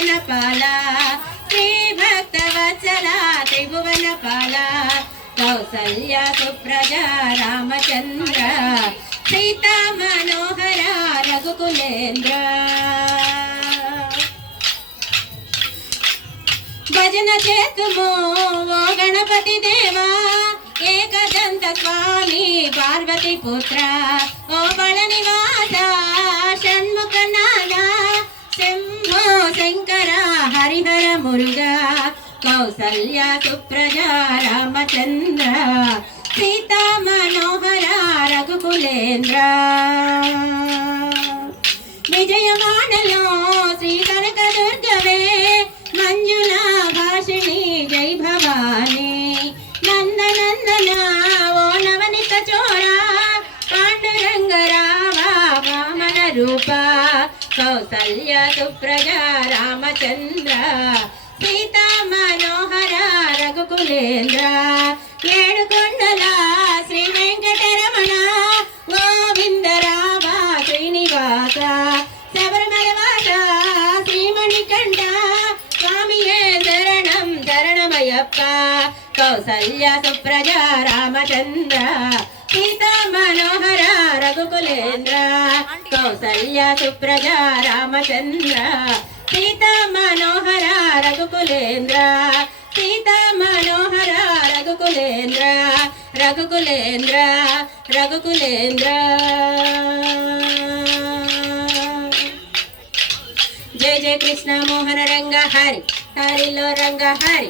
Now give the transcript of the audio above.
త్రిభువన పాల శ్రీ భక్త వత్సల త్రిభువన పాల కౌసల్య సుప్రజా రామచంద్ర సీతా మనోహర రఘుకులేంద్ర భజన చేతుము ఓ గణపతి దేవా ఏకదంత స్వామి పార్వతి పుత్ర ఓ బల నివాస షణ్ముఖ నాద శంభో శంకర హరిహర మురుగా కౌసల్య సుప్రజా రామచంద్ర సీతా మనోహర రఘుకులేంద్ర విజయవాడలో శ్రీ కనక దుర్గవే మంజుల భాషిణి జై భవానీ నందనందన ఓ నవనిత చోర పాండురంగ రావా వామన రూప కౌసల్య సుప్రజా రామచంద్ర సీతా మనోహర రఘుకులేంద్ర ఏడుకొండల శ్రీ వెంకటరమణ గోవింద రావ శ్రీనివాస శబరిమల వాస శ్రీమణికంఠ స్వామియే శరణం శరణమయ్యప్ప కౌసల్య సుప్రజా రామచంద్ర సీతా మనోహర రఘుకులేంద్ర కౌసల్య సుప్రజా రామచంద్ర సీతా మనోహర రఘుకులేంద్ర సీతా మనోహర రఘుకులేంద్ర రఘుకులేంద్ర రఘుకులేంద్ర జయ జయ కృష్ణ మోహన రంగ హరి హరిలో రంగ హరి